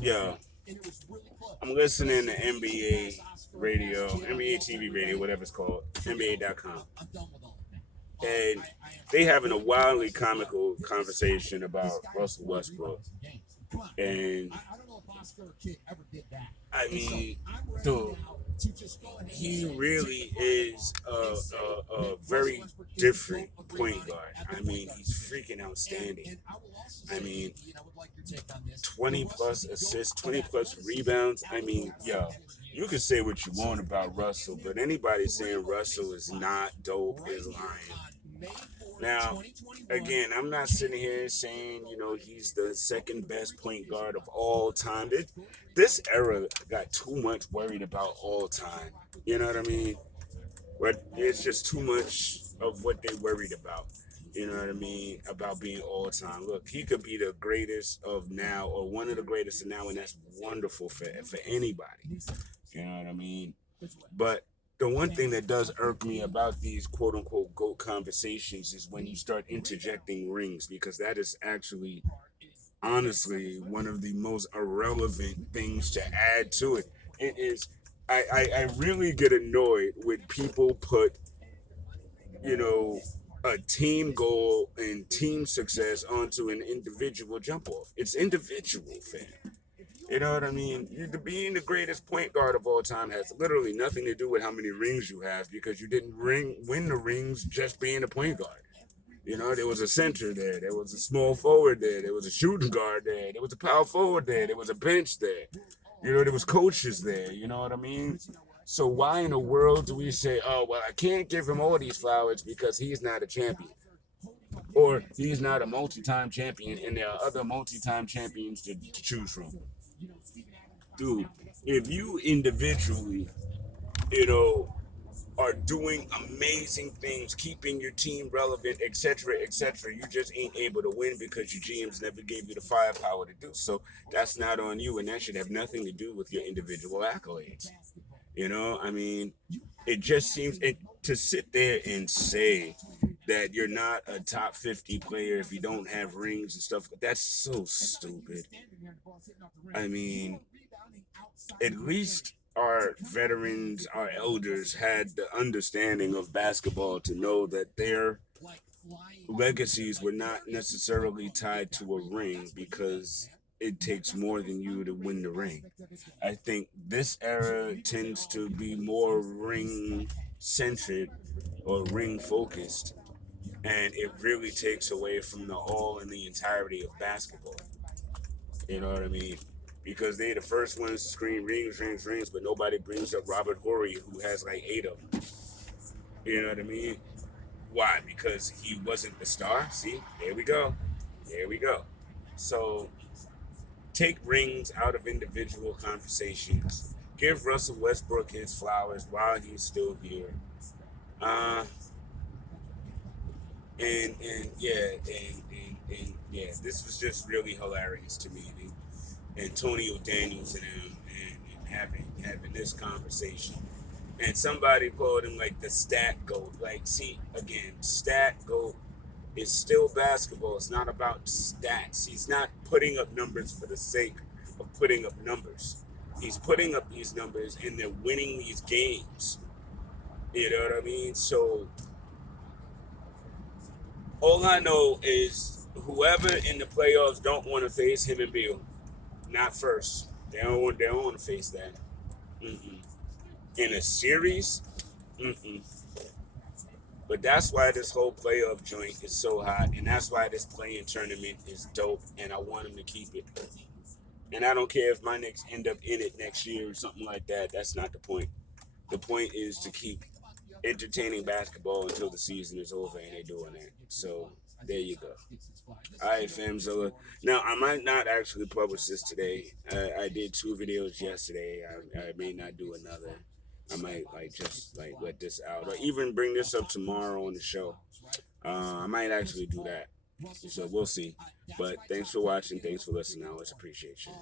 Yeah, I'm listening to NBA radio, NBA TV radio, whatever it's called, NBA.com. And they having a wildly comical conversation about Russell Westbrook. And I mean, dude, he really is a very different point guard. I mean, he's freaking outstanding. I mean, 20 plus assists, 20 plus rebounds. I mean, yo, you can say what you want about Russell, but anybody saying Russell is not dope is lying. Now, again, I'm not sitting here saying, he's the second best point guard of all time. This era got too much worried about all time. You know what I mean? But it's just too much of what they worried about. You know what I mean? About being all time. Look, he could be the greatest of now or one of the greatest of now, and that's wonderful for anybody. You know what I mean? But the one thing that does irk me about these quote unquote GOAT conversations is when you start interjecting rings, because that is actually, honestly, one of the most irrelevant things to add to it. It is, I really get annoyed when people put, you know, a team goal and team success onto an individual jump off. It's individual, fam. You know what I mean? Being the greatest point guard of all time has literally nothing to do with how many rings you have, because you didn't win the rings just being a point guard. There was a center there. There was a small forward there. There was a shooting guard there. There was a power forward there. There was a bench there. There was coaches there. You know what I mean? So why in the world do we say, oh, well, I can't give him all these flowers because he's not a champion? Or he's not a multi-time champion and there are other multi-time champions to choose from. Dude, if you individually, are doing amazing things, keeping your team relevant, etc., you just ain't able to win because your GMs never gave you the firepower to do so. That's not on you, and that should have nothing to do with your individual accolades. I mean, it just seems to sit there and say that you're not a top 50 player if you don't have rings and stuff. That's so stupid. I mean, at least our veterans, our elders had the understanding of basketball to know that their legacies were not necessarily tied to a ring, because it takes more than you to win the ring. I think this era tends to be more ring centered or ring focused, and it really takes away from the all and the entirety of basketball. You know what I mean? Because they're the first ones to scream rings, rings, rings, but nobody brings up Robert Horry, who has like 8 of them. You know what I mean? Why? Because he wasn't the star. See, there we go. There we go. So take rings out of individual conversations. Give Russell Westbrook his flowers while he's still here. And yeah, and this was just really hilarious to me. Antonio Daniels and him, and having this conversation. And somebody called him like the stat goat. Like, see, again, stat goat is still basketball. It's not about stats. He's not putting up numbers for the sake of putting up numbers. He's putting up these numbers and they're winning these games. You know what I mean? So all I know is whoever in the playoffs don't want to face him and Bill. Not first. They don't want to face that. Mm-mm. In a series, mm-mm. But that's why this whole playoff joint is so hot, and that's why this playing tournament is dope, and I want them to keep it. And I don't care if my Knicks end up in it next year or something like that. That's not the point. The point is to keep entertaining basketball until the season is over, and they're doing that. So there you go. All right, Famzilla. Now, I might not actually publish this today. I did 2 videos yesterday. I may not do another. I might just let this out, or even bring this up tomorrow on the show. I might actually do that. So we'll see. But thanks for watching. Thanks for listening. I always appreciate you.